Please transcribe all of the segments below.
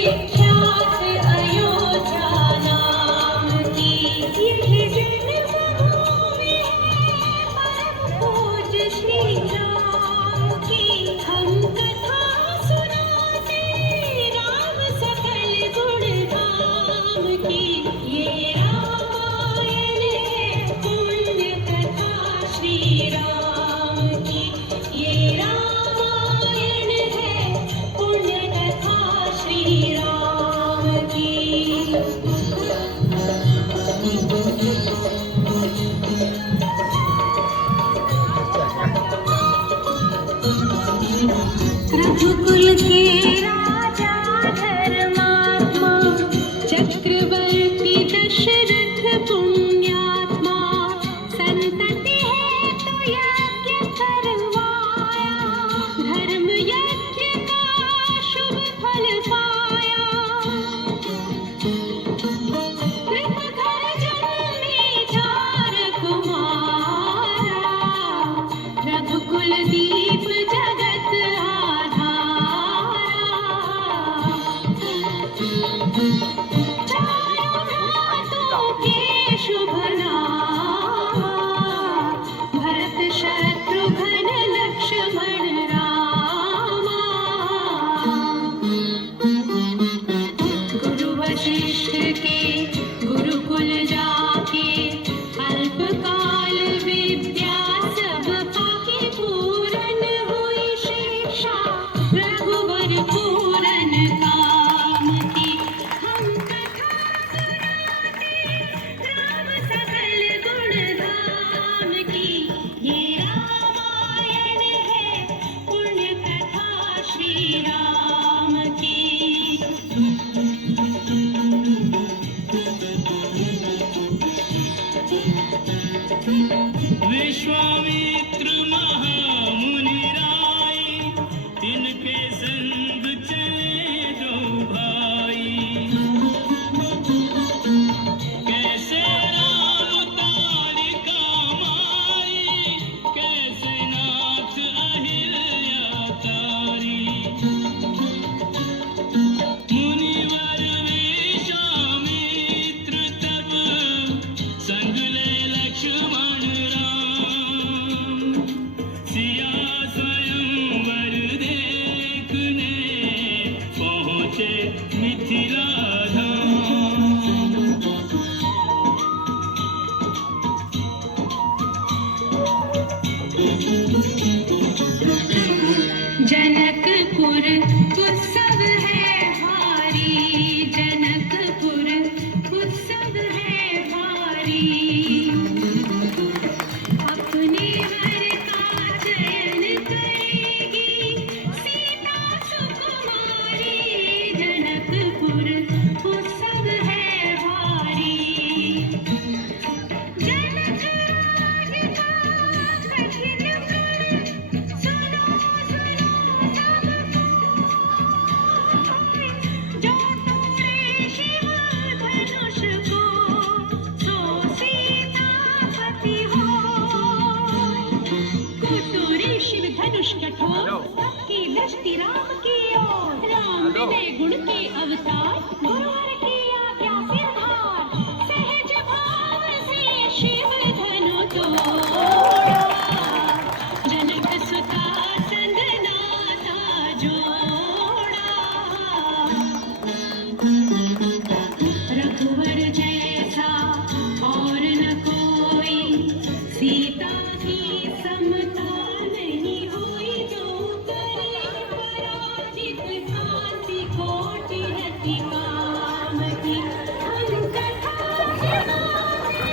विख्यात अयोध्या नाम की, यही जन्मभूमि है परम पूज्य श्री राम की। हम कथा सुनाते राम सकल गुण धाम की, ये रामायण है पुण्य कथा श्री राम की, ये रामायण है पुण्य कथा श्री राम की। रघुकुल के राजा धर्मात्मा, चक्रवर्ती दशरथ पुण्यात्मा, संतति है तो यज्ञ करवाया, धर्म यज्ञ का शुभ फल पाया। कृत घर जन्मे चार कुमारा, रघुकुल दीप जगत आधारा। चारों धातु के शुभ नामा, भरत शत्रुघ्न लक्ष्मण रामा। गुरु वशिष्ठ के गुरुकुल जाके, अल्पकाल विद्या सब पाके, पूरन हुई शिक्षा रघुवर पूरन काम की। हम कथा सुनाते राम सकल गुण धाम की, ये रामायण है पुण्य कथा श्री राम की। विश्वामित्र महामुनि राय, तिनके संग चले दो भाई। कैसे राम तारिका मारी, कैसे नाथ अहिल्या तारी। मुनिवर विश्वामित्र तब, संग ले लक्ष्मण राम। सिया स्वयंवर देखने, पहुँचे मिथिला धाम। जनकपुर उत्सव है भारी, जनकपुर उत्सव है भारी। अपने वर का चयन करेगी सीता सुकुमारी, जनकपुर उत्सव है भारी। जनक राज का कठिन व्रत, सुनो सुनो सब कोई, जो तोड़े शिव धनुष को, सो सीतापति हो। को तोड़े शिव धनुष कठोर, सबकी दृष्टि राम की ओर। राम विनय गुण के अवतार, गुरुवर की आज्ञा सिरधार, सहज भाव से शिव धनु तोड़ा। जनक सुता संग नाता जोड़ा, रघुवर जैसा और न कोई, सीता की समता नहीं हुई। जो करे पराजित, कांति कोटि रति काम की। हम कथा सुनाते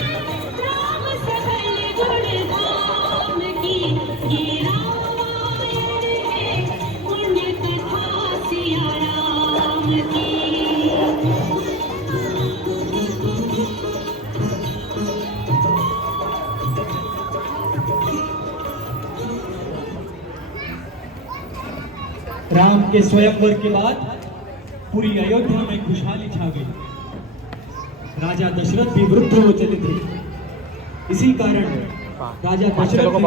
राम सकल गुण धाम की, ये रामायण है पुण्य कथा सिया राम की। राम के स्वयंवर के बाद पूरी अयोध्या में खुशहाली छा गई। राजा दशरथ भी वृद्ध हो चले थे। इसी कारण राजा दशरथ ने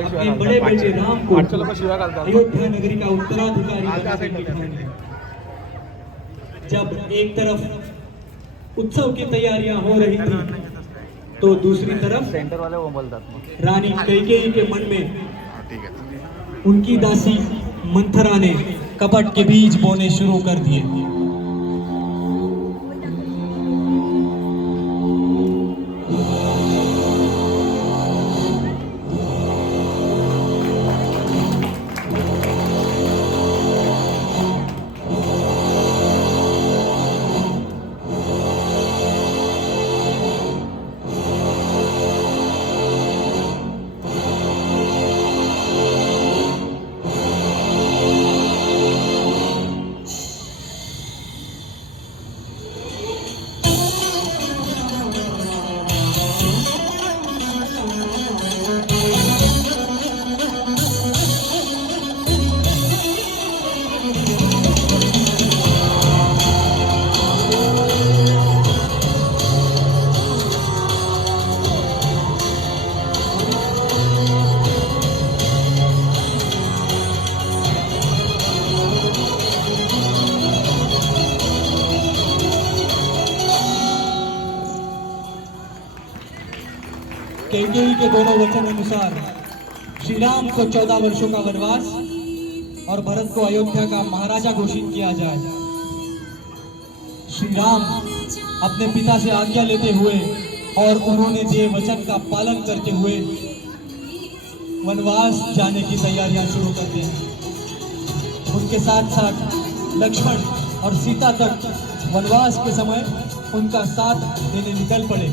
अपने बड़े बेटे राम को अयोध्या नगरी का उत्तराधिकारी बनाने की ठान ली। जब एक तरफ उत्सव की तैयारियां हो रही थी तो दूसरी तरफ सेंटर वाले वो बोलतात मग रानी कैकेयी के मन में ठीक आहे उनकी दासी मंथरा ने कपट के बीज बोने शुरू कर दिए। कैकेयी के दोनों वचन अनुसार श्री राम को 14 वर्षों का वनवास और भरत को अयोध्या का महाराजा घोषित किया जाए। श्री राम अपने पिता से आज्ञा लेते हुए और उन्होंने दिए वचन का पालन करते हुए वनवास जाने की तैयारियां शुरू करते हैं। उनके साथ साथ लक्ष्मण और सीता तक वनवास के समय उनका साथ देने निकल पड़े।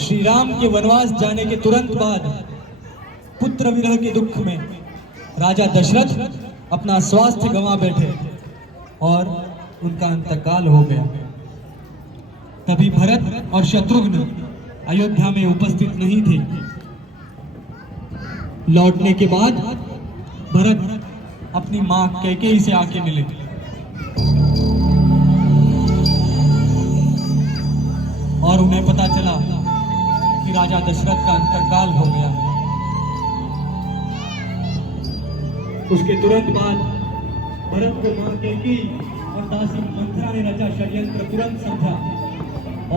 श्री राम के वनवास जाने के तुरंत बाद पुत्र विरह के दुख में राजा दशरथ अपना स्वास्थ्य गंवा बैठे और उनका अंतकाल हो गया। तभी भरत और शत्रुघ्न अयोध्या में उपस्थित नहीं थे। लौटने के बाद भरत अपनी मां कैकेयी से आके मिले। और उन्हें पता चला कि राजा दशरथ का अंतकाल हो गया। उसके तुरंत बाद भरत को मां कैकेयी और दासी मंथरा ने रचा षड्यंत्र तुरंत समझा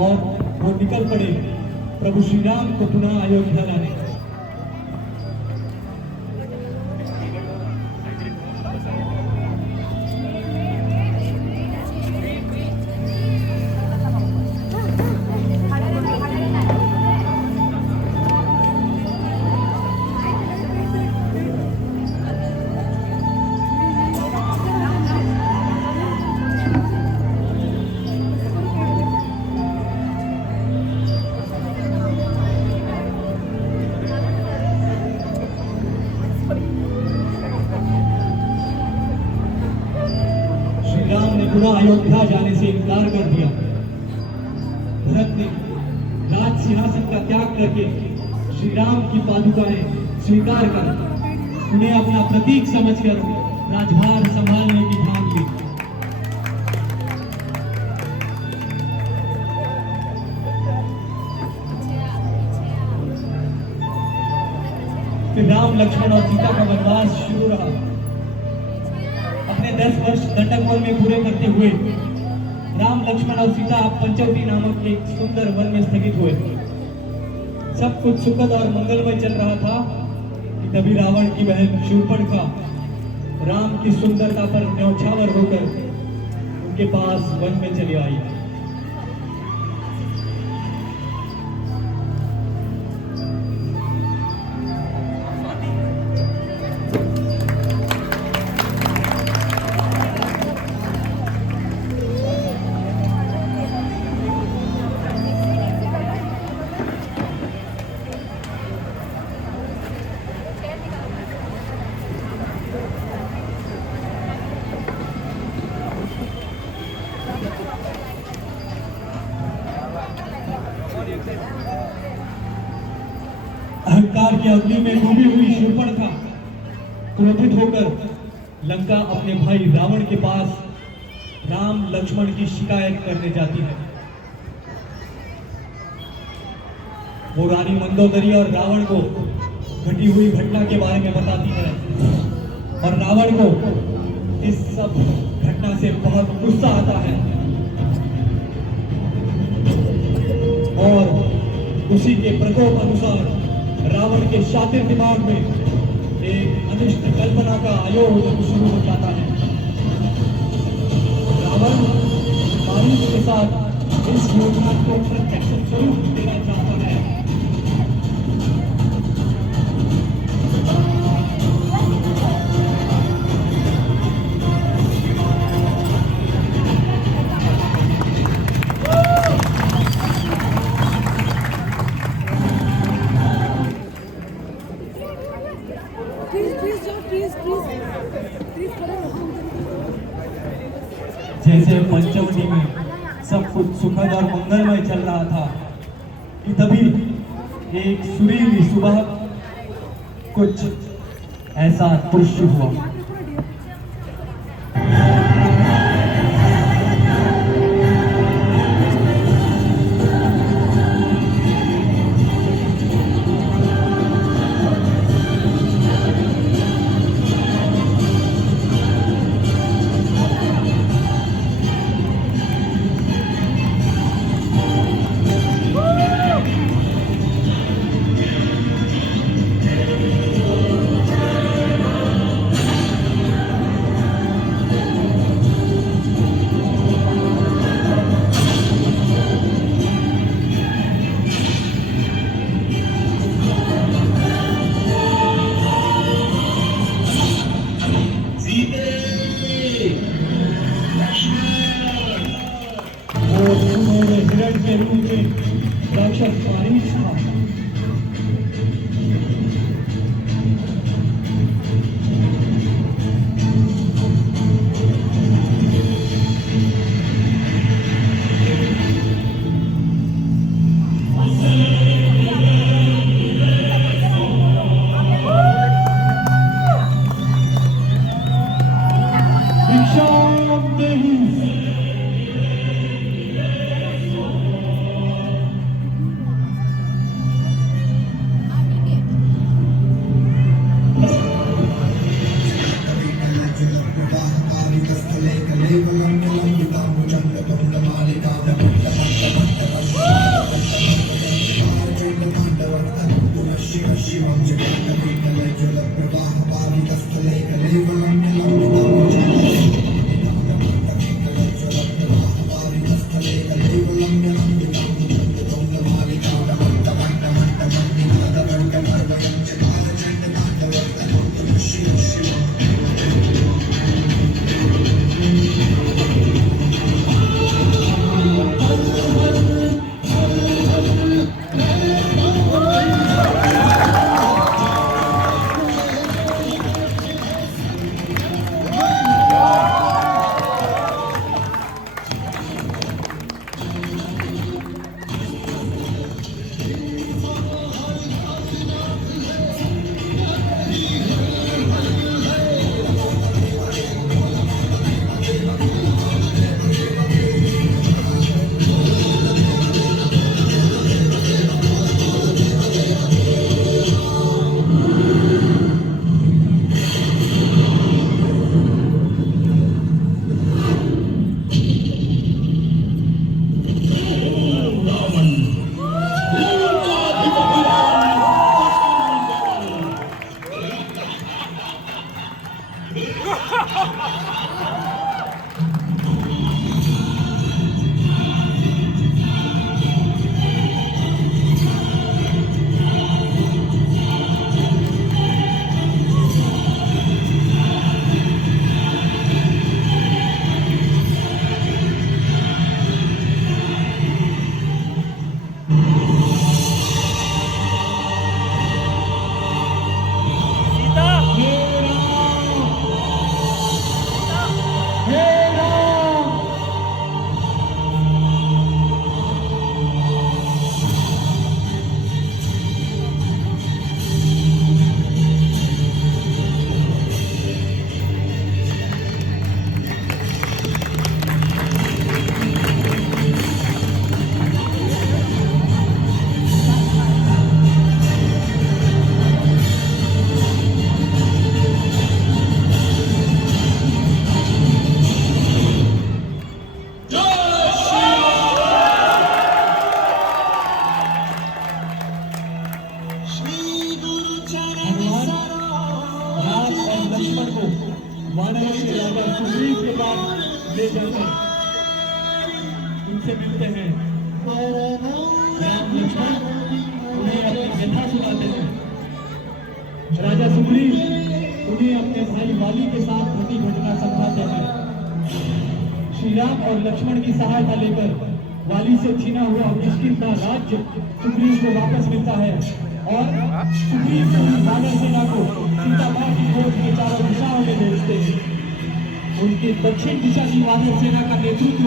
और वो निकल पड़े प्रभु श्री राम को पुनः अयोध्या लाने। पुनः अयोध्या जाने से इनकार कर दिया। भरत ने राज सिंहासन का त्याग करके श्री राम की पादुकाएं स्वीकार कर उन्हें अपना प्रतीक समझकर राजभार संभालने की ठान ली। फिर राम लक्ष्मण और सीता का वनवास शुरू रहा। अपने 10 वर्ष दंडक वन में पूरे करते हुए राम लक्ष्मण और सीता पंचवटी नामक एक सुंदर वन में स्थगित हुए। सब कुछ सुखद और मंगलमय चल रहा था कि तभी रावण की बहन शूर्पणखा राम की सुंदरता पर न्यौछावर होकर उनके पास वन में चली आई। अहंकार की अग्नि में डूबी हुई शूर्पणखा क्रोधित होकर लंका अपने भाई रावण के पास राम लक्ष्मण की शिकायत करने जाती है। वो रानी मंदोदरी और रावण को घटी हुई घटना के बारे में बताती है और रावण को इस सब घटना से बहुत गुस्सा आता है और उसी के प्रकोप अनुसार रावण के शातिर दिमाग में एक अनिष्ट कल्पना का आयोजन शुरू हो जाता है। रावण मारीच के साथ इस योजना को प्रत्यक्ष स्वरूप देना चाहता है। जैसे पंचवटी में सब कुछ सुखद और मंगलमय चल रहा था कि तभी एक सुरीली सुबह कुछ ऐसा दृश्य हुआ। हिरण के रूप में राक्षस मारीच था। वानरों के राजा सुग्रीव के पास ले जाकर उनसे मिलते हैं। राम लक्ष्मण उन्हें अपनी व्यथा सुनाते हैं। राजा सुग्रीव उन्हें अपने भाई वाली के साथ घटी घटना समझाते हैं। श्री राम और लक्ष्मण की सहायता लेकर वाली से छीना हुआ किष्किंधा राज्य सुग्रीव को वापस मिलता है और सुग्रीव वानर सेना को सीता माँ की खोज के चारों दिशाओं में भेजते हैं। उनकी दक्षिण दिशा की वानर सेना का नेतृत्व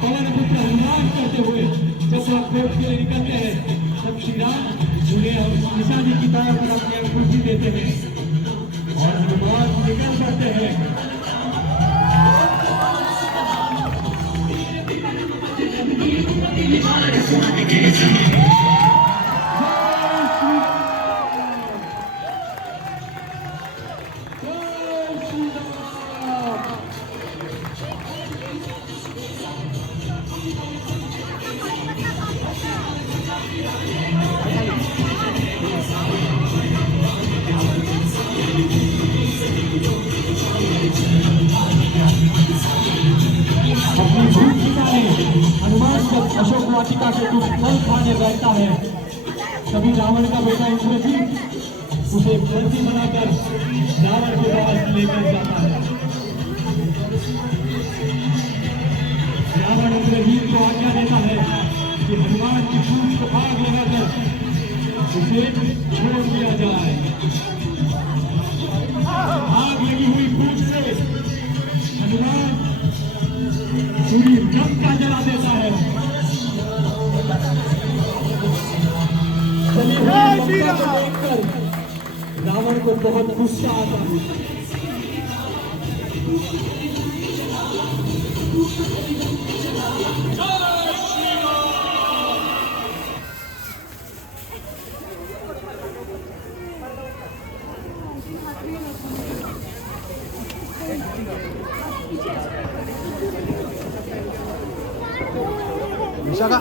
पवनपुत्र हनुमान करते हुए जब वह खोज के लिए निकलते हैं तब श्री राम उन्हें निशानी की तरफ पर अपनी अंगूठी देते हैं और हनुमान निकल पड़ते हैं। हनुमान जब अशोक वाटिका के कुछ फल खाने बैठता है तभी रावण का बेटा इंद्रजीत उसे बंदी बनाकर रावण के पास लेकर जाता है। रावण इंद्रजीत को आज्ञा देता है कि हनुमान की पूंछ को आग लगाकर उसे छोड़ दिया जाए। आग लगी हुई पूंछ से हनुमान पूरी लंका जला देता है। देखकर रावण को बहुत गुस्सा आता है। विशाखा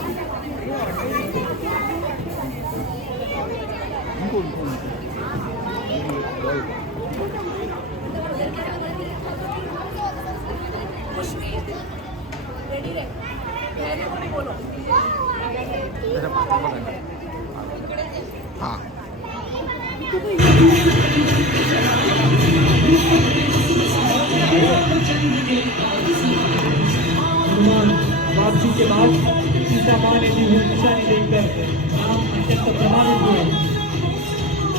हाँ वापसी के बाद सीता माँ ने दी हुई निशानी देखकर राम अत्यंत प्रभावित हुए।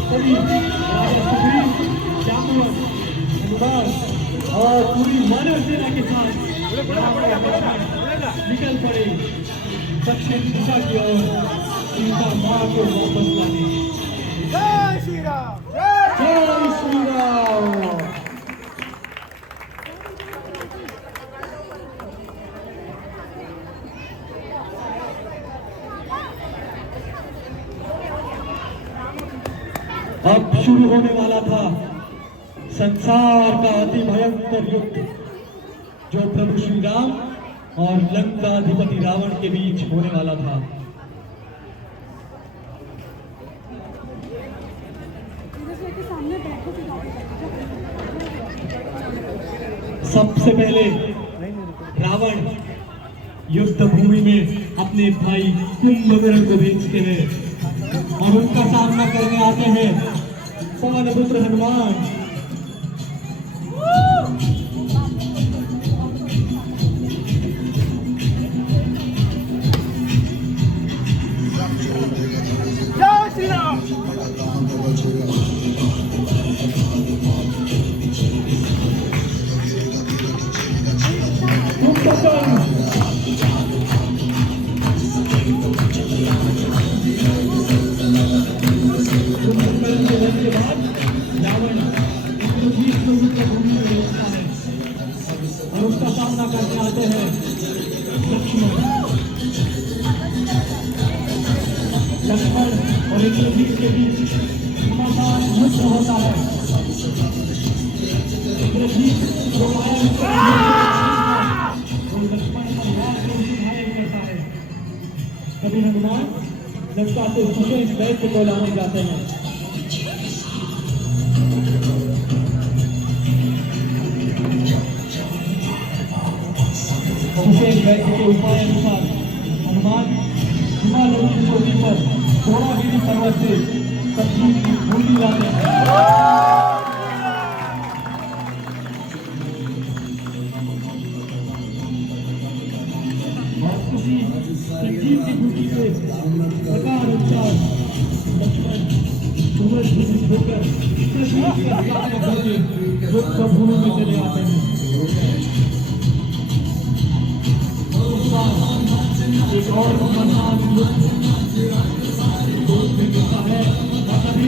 तभी राजा सुग्रीव, जाम्बवन, हनुमान और पूरी वानर सेना के साथ राम और लक्ष्मण निकल पड़े दक्षिण दिशा की ओर सीता माँ को वापस लाने। जय श्री राम, जय श्री राम। अब शुरू होने वाला था संसार का अति भयंकर युद्ध जो प्रभु श्री राम और लंका अधिपति रावण के बीच होने वाला था। सबसे पहले रावण युद्ध भूमि में अपने भाई कुंभकर्ण को भेजते हैं और उनका सामना करने आते हैं पवनपुत्र हनुमान। जय श्री राम। के बाद रावण इंद्रजीत को युद्ध भूमि में भेजता है और उसका सामना करने आते हैं लक्ष्मण और इंद्रजीत के बीच घमासान युद्ध होता है। इंद्रजीत जो लक्ष्मण पर हाथ में घायल करता है। कभी हनुमान लंका से विशेष दैत्य को लाने जाते हैं। वैद्य के उपाय अनुसार हनुमान हिमालय की चोटी पर धौलागिरी पर्वत से कच्ची की बूंदी लाते हैं। और उसी संजीव की बूंदी से प्रकार अनुसार लक्ष्मण सूरज भी होकर भूमि में चले आते हैं। एक और मनमान युद्ध मिलता है और तभी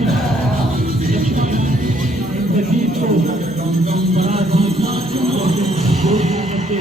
इंद्रजीत को पराजीत करके इसे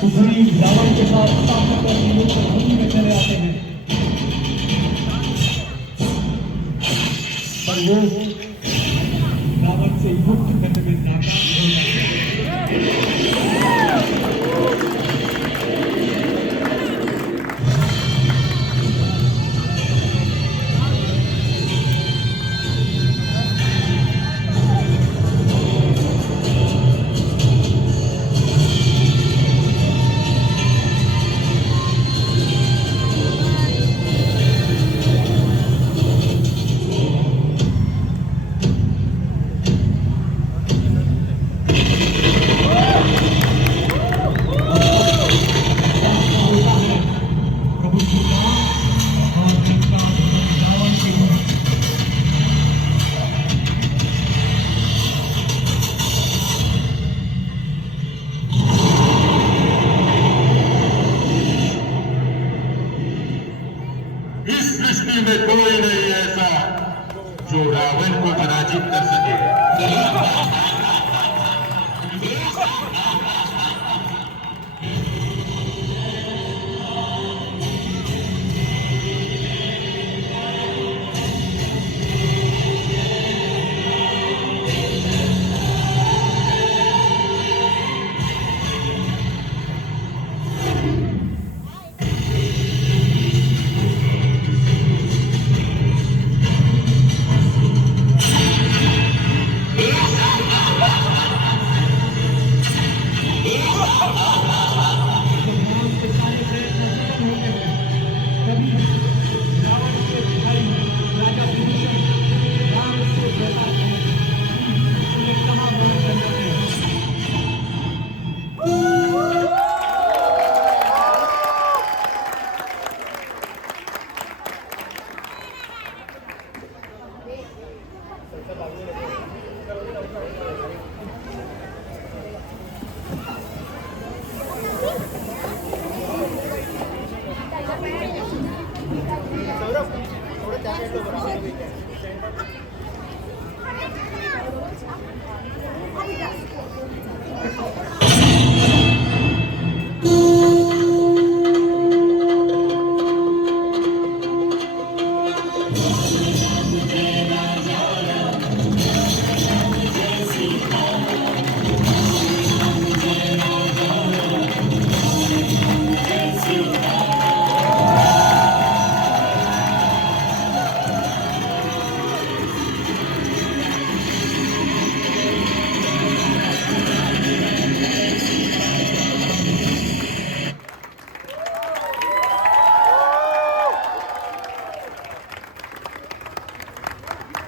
सुग्रीव रावण के साथ सामना करने युद्ध भूमि में चले आते हैं, पर वो रावण से युद्ध करने में नाकाम हो जाते हैं। इस सृष्टि में कोई नहीं ऐसा जो रावण को पराजित कर सके।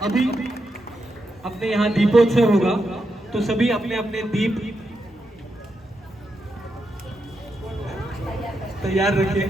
अभी अपने यहाँ दीपोत्सव होगा, तो सभी अपने अपने दीप तैयार रखें।